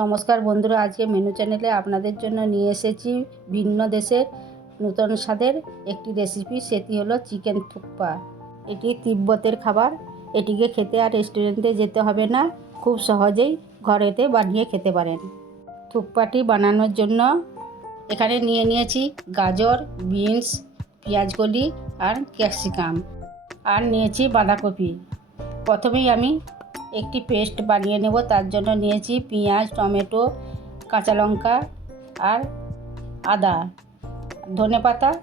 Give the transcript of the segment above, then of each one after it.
নমস্কার বন্ধুরা, আজকে মেনু চ্যানেলে আপনাদের জন্য নিয়ে এসেছি ভিন্ন দেশের নূতন স্বাদের একটি রেসিপি সেটি হলো চিকেন থুকপা এটি তিব্বতের খাবার, এটিকে খেতে আর রেস্টুরেন্টে যেতে হবে না, খুব সহজেই ঘরেতে বানিয়ে খেতে পারেন। থুকপাটি বানানোর জন্য এখানে নিয়ে নিয়েছি গাজর, বিনস, পেঁয়াজকলি আর ক্যাপসিকাম। আর নিয়েছি বাঁধাকপি। প্রথমেই আমি একটি পেস্ট বানিয়ে নেব, তার জন্য নিয়েছি পেঁয়াজ, টমেটো, কাঁচা লঙ্কা আর আদা, ধনে পাতা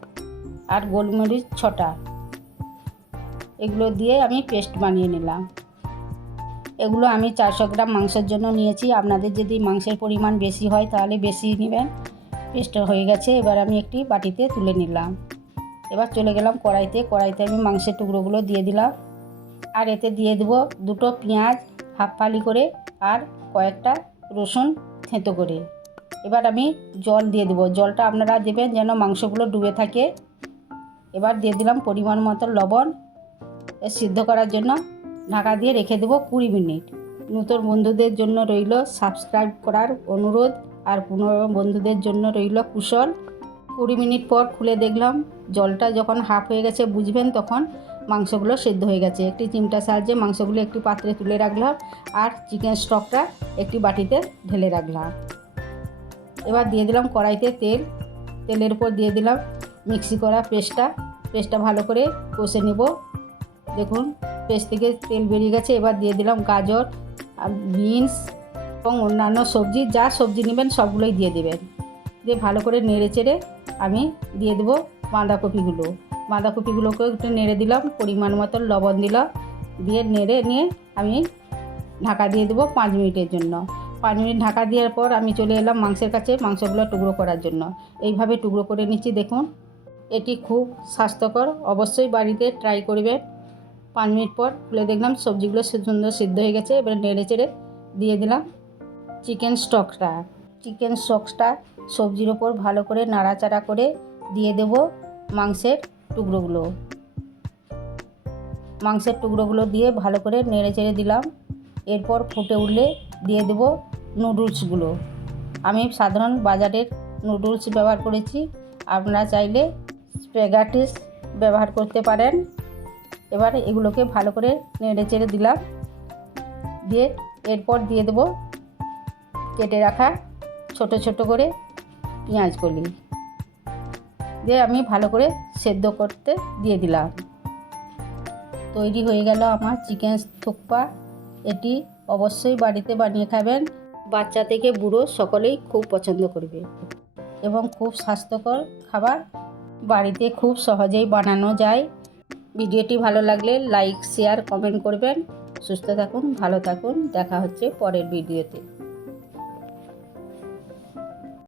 আর গোলমরিচ ছটা। এগুলো দিয়ে আমি পেস্ট বানিয়ে নিলাম। এগুলো আমি চারশো গ্রাম মাংসের জন্য নিয়েছি। আপনাদের যদি মাংসের পরিমাণ বেশি হয় তাহলে বেশি নেবেন। পেস্ট হয়ে গেছে, এবার আমি একটি বাটিতে তুলে নিলাম। এবার চলে গেলাম কড়াইতে। কড়াইতে আমি মাংসের টুকরোগুলো দিয়ে দিলাম। আর এতে দিয়ে দেবো দুটো পেঁয়াজ হাফ ফালি করে আর কয়েকটা রসুন থেঁতো করে। এবার আমি জল দিয়ে দেবো। জলটা আপনারা দেবেন যেন মাংসগুলো ডুবে থাকে। এবার দিয়ে দিলাম পরিমাণ মতো লবণ। সিদ্ধ করার জন্য ঢাকা দিয়ে রেখে দেবো কুড়ি মিনিট। নতুন বন্ধুদের জন্য রইল সাবস্ক্রাইব করার অনুরোধ আর পুনর বন্ধুদের জন্য রইল কুশল। কুড়ি মিনিট পর খুলে দেখলাম জলটা যখন হাফ হয়ে গেছে, বুঝবেন তখন মাংসগুলো সেদ্ধ হয়ে গেছে। একটি চিমটার সাহায্যে মাংসগুলো একটি পাত্রে তুলে রাখলাম আর চিকেন স্টকটা একটি বাটিতে ঢেলে রাখলাম। এবার দিয়ে দিলাম কড়াইতে তেল। তেলের উপর দিয়ে দিলাম মিক্সি করা পেস্টটা। পেস্টটা ভালো করে কষে নেব। দেখুন, পেস্ট থেকে তেল বেরিয়ে গেছে। এবার দিয়ে দিলাম গাজর বিনস এবং অন্যান্য সবজি। যা সবজি নেবেন সবগুলোই দিয়ে দেবেন। দিয়ে ভালো করে নেড়ে চেড়ে আমি দিয়ে দেবো বাঁধাকপিগুলো। বাঁধাকপিগুলোকেও একটু নেড়ে দিলাম, পরিমাণ মতো লবণ দিলাম, দিয়ে নেড়ে নিয়ে আমি ঢাকা দিয়ে দেবো পাঁচ মিনিটের জন্য। পাঁচ মিনিট ঢাকা দেওয়ার পর আমি চলে এলাম মাংসের কাছে মাংসগুলো টুকরো করার জন্য। এইভাবে টুকরো করে নিচ্ছি, দেখুন। এটি খুব স্বাস্থ্যকর, অবশ্যই বাড়িতে ট্রাই করবেন। পাঁচ মিনিট পর খুলে দেখলাম সবজিগুলো সুন্দর সিদ্ধ হয়ে গেছে, এবার নেড়ে চেড়ে দিয়ে দিলাম চিকেন স্টকটা। চিকেন স্টকটা সবজির ওপর ভালো করে নাড়াচাড়া করে দিয়ে দেব মাংসের। টুকরোগুলো। মাংসের টুকরোগুলো দিয়ে ভালো করে নেড়ে চেড়ে দিলাম। এরপর ফুটে উঠলে দিয়ে দেব নুডলসগুলো। আমি সাধারণ বাজারের নুডলস ব্যবহার করেছি। আপনারা চাইলে স্প্যাগাটিস ব্যবহার করতে পারেন। এবার এগুলোকে ভালো করে নেড়ে চেড়ে দিলাম। দিয়ে এরপর দিয়ে দেব কেটে রাখা ছোট ছোট করে পেঁয়াজ কলি দিয়ে আমি ভালো করে সেদ্ধ করতে দিয়ে দিলাম। তৈরি হয়ে গেল আমার চিকেন থুকপা। এটি অবশ্যই বাড়িতে বানিয়ে খাবেন। বাচ্চা থেকে বুড়ো সকলেই খুব পছন্দ করবে এবং খুব স্বাস্থ্যকর খাবার। বাড়িতে খুব সহজেই বানানো যায়। ভিডিওটি ভালো লাগলে লাইক, শেয়ার, কমেন্ট করবেন। সুস্থ থাকুন, ভালো থাকুন। দেখা হচ্ছে পরের ভিডিওতে।